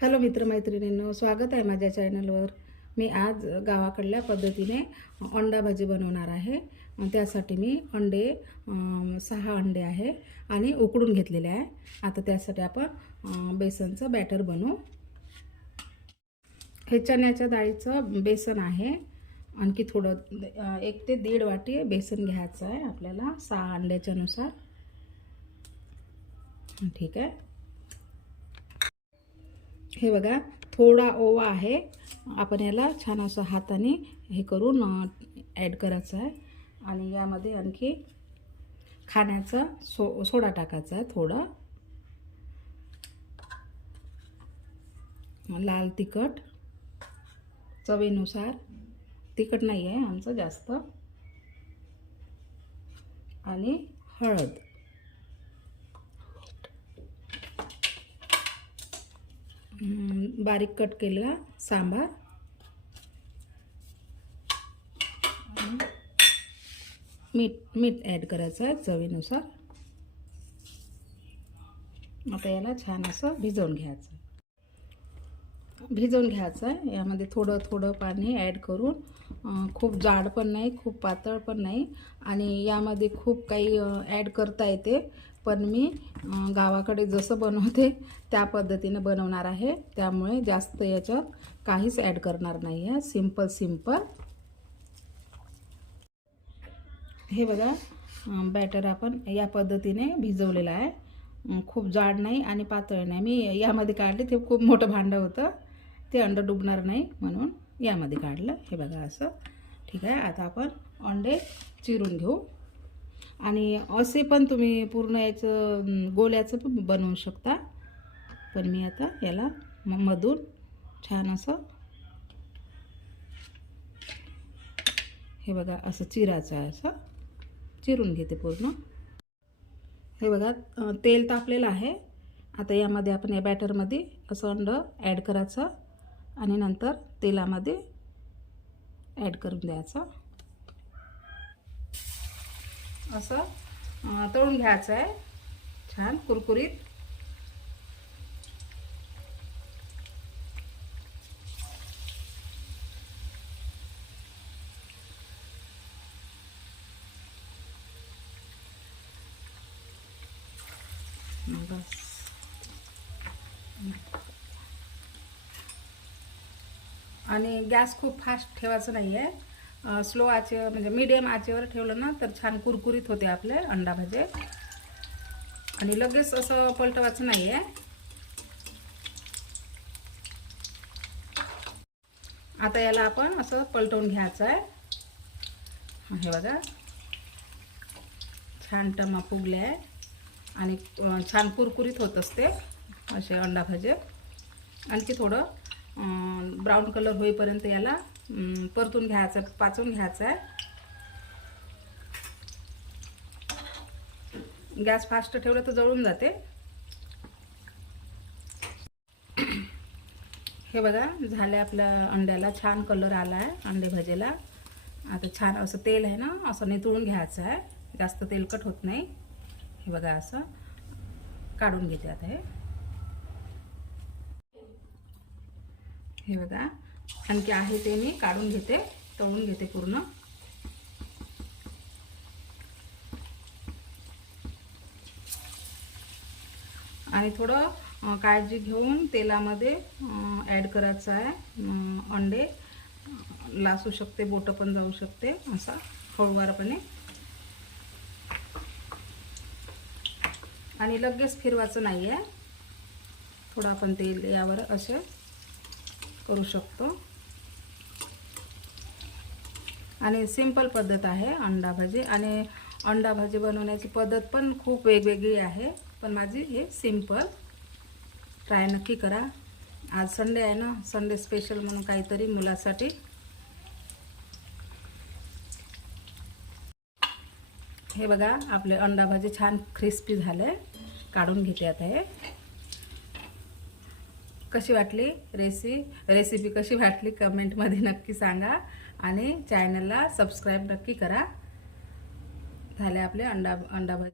Hello मित्रमैत्रिणींनो स्वागत आहे माझ्या चॅनलवर. मी आज गावाकडल्या पद्धतीने अंडा भाजी बनवणार आहे. त्यासाठी मी अंडे सहा अंडे आहे आणि उकडून घेतलेले आहे. आता त्यासाठी आपण बेसनचं बॅटर बनवू. हे चण्याच्या डाळीचं बेसन आहे. आणखी थोडं एक ते दीड वाटी बेसन घ्यायचं आहे आपल्याला सहा अंड्याच्यानुसार. ठीक आहे? हे बघा थोडा ओवा आहे. आपण याला छान असं हाताने हे करून ॲड करायचं आहे. आणि यामध्ये आणखी खाण्याचा सो सोडा टाकायचा आहे थोडा. लाल तिखट. चवीनुसार. तिखट नाही आहे आमचं जास्त. आणि हळद. बारीक कट केलेला सांबार मीठ मीठ ॲड करायचं आहे चवीनुसार. आता याला छान असं भिजवून घ्यायचं. भिजवून घ्यायचं आहे यामध्ये थोडं थोडं पाणी ॲड करून खूप जाड पण नाही खूप पातळ पण नाही. आणि यामध्ये खूप काही ॲड करता येते. पण मी गावाकडे जसं बनवते त्या पद्धतीने बनवणार आहे. त्यामुळे जास्त याच्यात काहीच ॲड करणार नाही आहे. सिंपल सिंपल हे बघा बॅटर आपण या पद्धतीने भिजवलेलं आहे. खूप जाड नाही आणि पातळ नाही. मी यामध्ये काढले ते खूप मोठं भांडं होतं. ते अंडं डुबणार नाही म्हणून. यामध्ये काढलं. हे बघा असं. ठीक आहे. आता आपण अंडे चिरून घेऊ. आणि असे पण तुम्ही पूर्ण याचं गोल्याचं पण बनवू शकता. पण मी आता याला म- मधून छान असं हे बघा असं चिराचं आहे असं. चिरून घेते पूर्ण. हे बघा तेल तापलेलं आहे. आता यामध्ये आपण या बॅटरमध्ये असं अंड ॲड करायचं. आणि नंतर तेलामध्ये ॲड करून द्यायचं. असं तळून घ्यायचं आहे. छान कुरकुरीत. बस. आणि गॅस खूप फास्ट ठेवायचं नाही आहे स्लो आचे म्हणजे मीडियम आचेवर ठेवलं ना तर छान कुरकुरीत होते आपले अंडा भाजे. आणि लगेच असं पलटवायचं नाही आहे आता याला आपण असं पलटवून घ्यायचं आहे हे बघा. छान टमा फुगले आहे आणि छान कुरकुरीत होत असते असे अंडा भाजे. आणखी थोडं ब्राऊन कलर होईपर्यंत याला परतून घ्यायचं पाचून घ्यायचं आहे. गॅस फास्ट ठेवलं तर जळून जाते. हे बघा झालं आपल्या अंड्याला छान कलर आला आहे अंडे भजेला. आता छान असं तेल आहे ना असं नितळून घ्यायचं आहे. जास्त तेलकट होत नाही. हे बघा असं काढून घेते आता हे. हे बघा. आणखी आहे ते मी काढून घेते तळून घेते पूर्ण. आणि थोडं काळजी घेऊन तेलामध्ये ॲड करायचं आहे अंडे. लासू शकते बोटं पण जाऊ शकते असा हळूवारपणे. आणि लगेच फिरवायचं नाही आहे थोडं आपण तेल यावर असे करू शकतो. आणि सिंपल पद्धत आहे अंडा भाजी. आणि अंडा भाजी बनवण्याची पद्धत पण खूप वेगवेगळी आहे. पण माझी हे सिंपल ट्राय नक्की करा. आज संडे आहे ना? संडे स्पेशल म्हणून काहीतरी मुलासाठी. हे बघा आपले अंडा भाजी छान क्रिस्पी झाले. काढून घेते आता हे. कशी वाटली रेसि रेसिपी कशी वाटली कमेंटमध्ये नक्की सांगा. आणि चॅनलला सबस्क्राईब नक्की करा. झाले आपले अंडा अंडा भाजी.